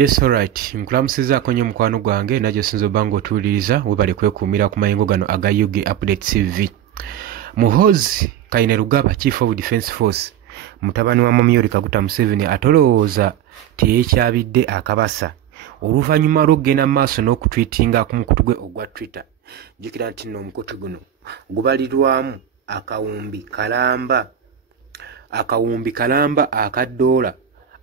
Yes, alright. Nkulamusiza kwenye mkwano gwange najo sinzo bango tuuliriza webale kwekuumira ku mayengo gano aga UG Update TV. Muhoozi Kainerugaba, Chief of Defence Force, mutabani wa Mumyori Kaguta Museveni atolowooza teyekyabidde akabasa oluvannyuma lw'okugenda maaso n'okutwitinga ku mukutu gwe ogwa Twitter. Jjukira nti nno omukutu guno gubalirwamu akawumbi kalamba akadoola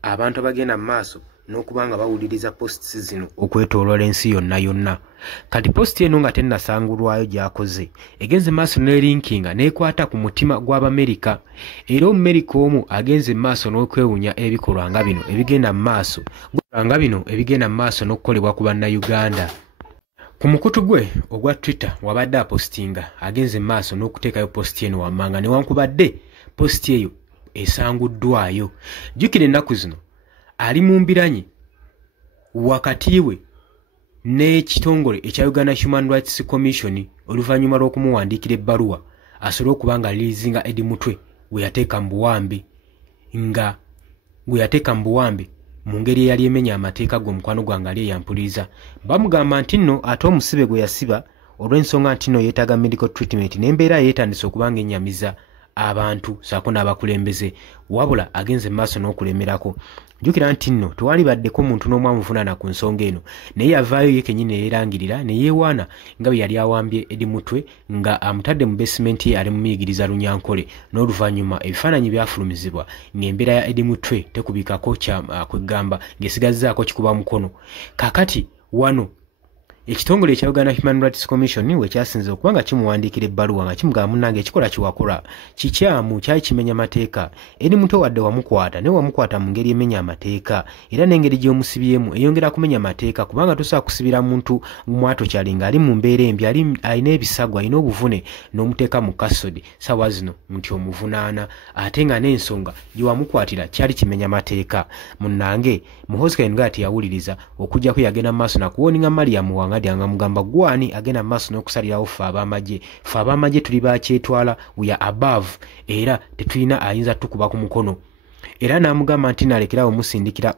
abantu abagenda maaso n'okubanga bawuliriza posts zino okwetooloola ensi yonna. Kati post eno nga tennasangulwayo gy'akoze egenze maaso n'erinkinga n'ekwata ku mutima gw'Abamerika, era Omumerika omu agenze maaso n'okwewunya ebikolwa nga bino ebigenda maaso n'okukolebwa ku bannayuganda. Ku mukutu gwe ogwa Twitter wabadde apostinga agenze maaso n'okuteekayo post eno wammanga newankubadde post eyo esanguddwayo. Jjukira ennaku zino ali mu mbiranye wakati we n'ekitongole ekya Uganda Human Rights Commission oluvannyuma lw'okumuwandiikira ebbaluwa asobole okuba nga alirizinga Eddie Mutwe gwe yateeka mu buwambe mu ngeri eyali emenya amateeka gwe mukwano gwange ali eyampuliriza. Bamugamba nti nno ate omusibe gwe yasiba olw'ensonga nti nno yeetaaga medical treatment n'embeera yeetandise okuba nga ennyamiza abantu saako n'abakulembeze, wabula agenze maaso n'okulemerako. Jjukira nti nno tewali baddeko muntu n'omu amuvunaana ku nsonga eno, naye yavaayo ye kennyini ne yeerangirira ne yeewaana nga bwe yali awambye Eddie Mutwe nga amutadde mu besimenti ye ali mu muyigiriza Lunyankole, n'oluvannyuma ebifaananyi byafulumizibwa ng'embeera ya Eddie Mutwe tekubikako kya kwegamba ng'esigazzaako kikuba mukono. Kaakati wano ekitongole ekya Uganda Human Rights Commission we kyasinze okuba nga kimuwandiikira ebbaluwa nga kimugamba munnange ekikola kiwakola kikyamu, kyali kimenya mateeka. Eddie Mutwe wadde wamukwata naye wamukwata mu ngeri emenya amateeka, era n'engeri gy'omusibyemu eyongera kumenya mateeka, kubanga tosobola kusibira muntu mwatokyali ng'ali mu mbeera embi, alina ebisagwa, alina obuvune n'omuteeka mu kasodi ssaawa zino nti omuvunaana, ate nga n'ensonga gye wamukwatira kyali kimenya mateeka. Munnange Muhoozi Kainerugaba teyawuliriza okujjako yagenda mu maaso nakuwoninga Mariam Wangadi anga mugamba gwani agenda mu maaso n'okusalirawo ffe ab'amagye tuli bakyetwala, we are above, era tetulina ayinza tukuba ku mukono. Era n'amugamba nti nalekerawo musindikira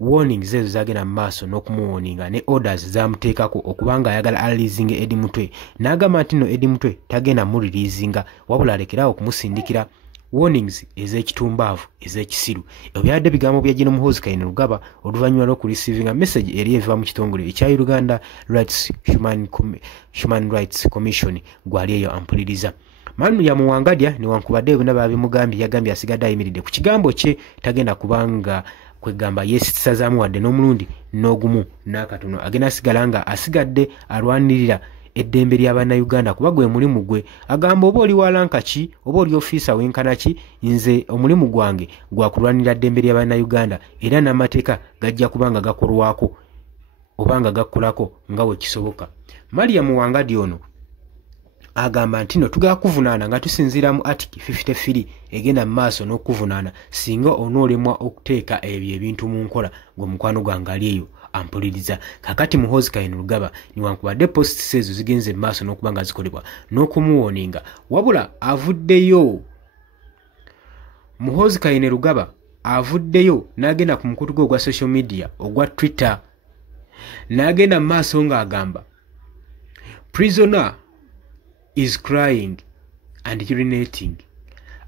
warnings ezo zagenda mu maaso n'okumuwoninga ne orders zamuteekako okubanga ayagala alirizinga Eddie Mutwe. N'agamba nti nno Eddie Mutwe tagenda mulirizinga wabula alekerawo okumusindikira warnings ez'ekitumbaavu ez'ekisiru. Ebyo byadde bigambo bya General Muhoozi Kainerugaba oluvannyuma lw'okurisivinga message eri eva mu kitongole ekya Uganda Human Rights Commission gwali eyo ampuliriza. Mariam Wangadi newankubadde bonna babimugambye yagambye asigadde ayimiridde ku kigambo kye, tagenda kubanga kwegamba yeesitazaamu wadde n'omulundi n'ogumu n'akatono, agenda asigala nga asigadde alwanirira eddembe ly'Abannayuganda kuba gwe mulimu gwe. Agamba oba oli walanka ki oba oli ofiisa wenkana ki, nze omulimu gwange gwa kulwanirira ddembe ly'Abannayuganda, era n'amateeka gajja kuba nga gakolwako oba nga gakkolako nga bwe kisoboka. Mariam Wangadi ono agamba nti nno tugala kuvunaana nga tusinziira mu Article 53 egenda mu maaso n'okuvunaana singa onoolemwa okuteeka ebyo ebintu mu nkola gwe mukwano gwange ali eyo ampuliriza. Kakati Muhoozi Kainerugaba newankubadde posts ezo zigenze mu maaso n'okuba nga zikolebwa n'okumuwoninga, wabula avuddeyo Muhoozi Kainerugaba avuddeyo n'agenda ku mukutu gwe ogwa social media ogwa Twitter n'agenda mu maaso ng'agamba prisoner is crying and urinating.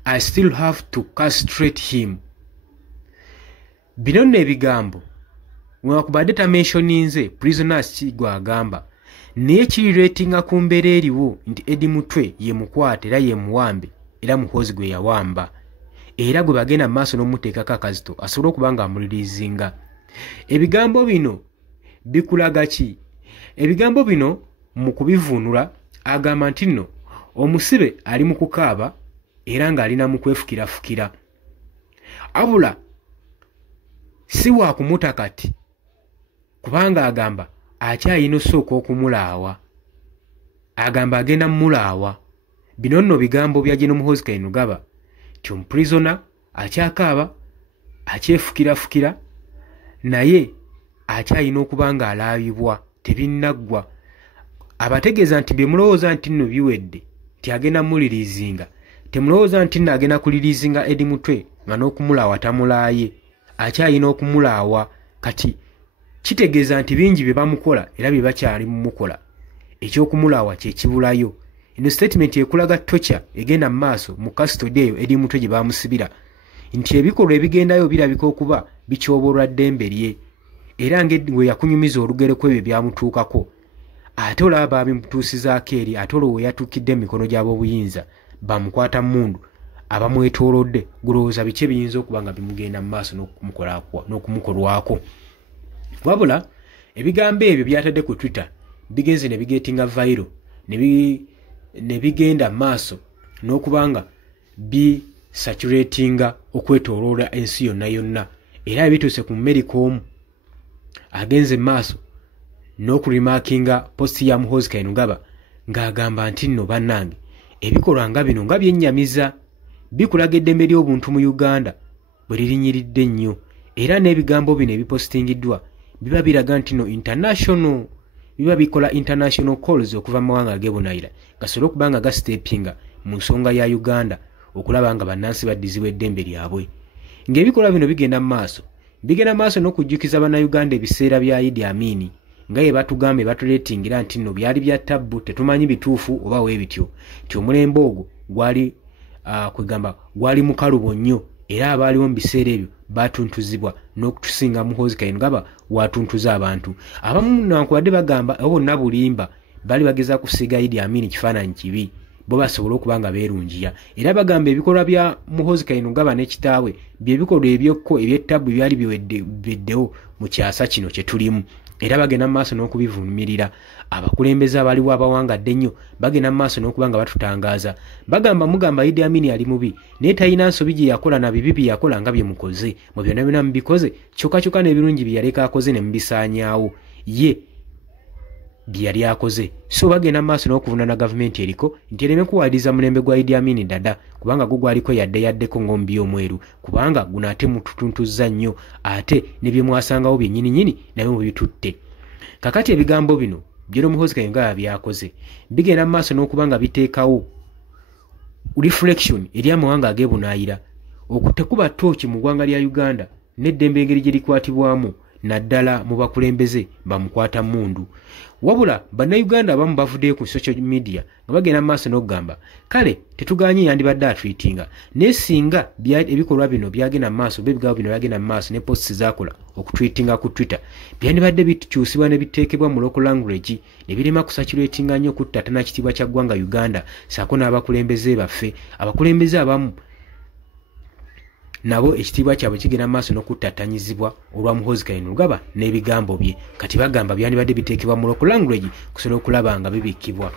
I still have to castrate him. Bino nno ebigambo mwakubadde tamentioninze prisoners kigwa agamba, naye kiriratinga ku mbeera eriwo nti Eddie Mutwe ye mukwate era ye muwambe, era Muhoozi gwe yawamba, era gwe bagenda mu maaso n'omuteekako akazito asobole okuba nga amulirizinga. Ebigambo bino bikulaga ki? Ebigambo bino mu kubivuunula agamba nti nno omusibe ali mu kukaaba era ng'alina mu kwefukirafukira, abula si wa kumuta kati kubanga agamba akyayina osooka okumulaawa, agamba agenda mumulaawa. Bino nno bigambo bya General Muhoozi Kainerugaba nti omuprisona akyakaaba akyefukirafukira naye akyayina okuba nga alaabibwa tebinnaggwa. Abategeeza nti bye mulowooza nti nno biwedde nti agenda mulirizinga, temulowooza nti nno agenda kulirizinga Eddie Mutwe nga n'okumulaawa tamulaaye, akyayina okumulaawa. kati kitegeeza nti bingi bye bamukola era bye bakyali mumukola ekyokumulawa kyekibulayo. Eno statement ekulaga tocha egenda mu maaso mu custody eyo eri mutwe gye bamusibira nti ebikolwa ebigendayo birabika okuba bikyobolwa ddembe lye era ng'we yakunyumiza olugero kw'ebyo byamutuukako ate olaba babimutuusizaako eri ate olwo we yatuukidde mu mikono gy'ab'obuyinza bamukwata mmundu abamwetoolodde gulowooza biki ebiyinza okuba nga bimugenda mu maaso n'okumukolwako. Wabula ebigambo ebyo byatadde ku Twitter bigenze ne bigetinga viral ne bigenda maaso n'okubanga bisaturatinga okwetooloola ensi yonna yonna era bituuse ku America omu agenze maaso n'okurimakinga posti ya Muhoozi Kainerugaba ng'agamba nti nno bannange ebikolwa nga bino nga byennyamiza bikulaga eddembe ly'obuntu mu Uganda bwe lirinyiridde nnyo era n'ebigambo bino ebipostingiddwa biba biraga nti no international biba bikola international calls okuva mu mawanga ag'ebunayira gasobola okuba nga gasitepinga mu nsonga ya Uganda okulaba nga bannansi baddizibwa eddembe lyabwe. Ng'ebikolwa bino bigenda mu maaso n'okujjukiza bannayuganda ebiseera bya Idi Amin nga ye batugambe batuleetingira nti nno byali bya ttabbu tetumanyi bituufu oba weebityo nti omulembe ogwo gwali mukalubo nnyo era abaaliwo mu biseera ebyo batuntuzibwa n'okutusinga Muhoozi Kainerugaba watuntuza abantu abamu nankubadde bagamba bonna bulimba bali bageza kusiga Idi Amin kifaananyi kibi bo basobola okuba nga beerungiya era bagamba ebikolwa bya Muhoozi Kainerugaba ne kitaawe by'ebikolwa ebyokko ebyettabbu byali biweddewo mu kyasa kino kye tulimu era bagenda mu maaso n'okubivumirira. Abakulembeze abaliwo abawangadde nnyo bagenda mu maaso n'okuba nga batutangaaza mugamba Idi Amin ali mubi naye talina nsobi gye yakola na bibi bye yakola nga bye mukoze mu byonna byonna mubikoze kyokka n'ebirungi bye yaleka akoze ne mubisaanyaawo ye bye yali akoze. So bagenda mu maaso n'okuvunaana gavumenti eriko nti ereme kuwaliriza mulembe gwa Idi Amin dada kubanga gwo gwaliko yaddeko ng'omubi omweru kubanga guno ate mututuntuzza nnyo ate ne bye mwasangawo byennyininyini nabyo mubitutte. Kakati ebigambo bino byero Muhoozi Kainerugaba byakoze bigenda mu maaso n'okuba nga biteekawo reflection eri amawanga ag'ebunaayira okutekuba tooki mu ggwanga lya Uganda n'eddembe engeri gye likwatibwamu naddala mu bakulembeze bamukwata mmundu. Wabula bannayuganda abamu bavuddeyo ku social media nga bagenda mu maaso n'okugamba kale tetuganye yandibadde atwitinga naye singa ebikolwa bino byagenda mu maaso ebigambo bino byagenda mu maaso ne posts zakola okutwitinga ku Twitter byandibadde bikyusibwa ne biteekebwa mu local language ne birema kusaturatinga nnyo okuttattana kitiibwa kya ggwanga Uganda saako n'abakulembeze baffe abakulembeze abamu nabo ekitiibwa kyabwe kigenda maaso n'okuttatanyizibwa olwa Muhoozi Kainerugaba n'ebigambo bye kati bagamba byandibadde biteekebwa mu local language kusobola okulaba nga bibikkibwa.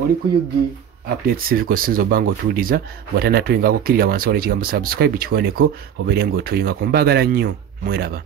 Oli ku Yugi Update Civic Sinzo Bango tuuliza bw'atanatuyingako kirira wansi wala ekigambo subscribe kikooneko obeere ng'otuyinga ku mbagala nnyo mweraba.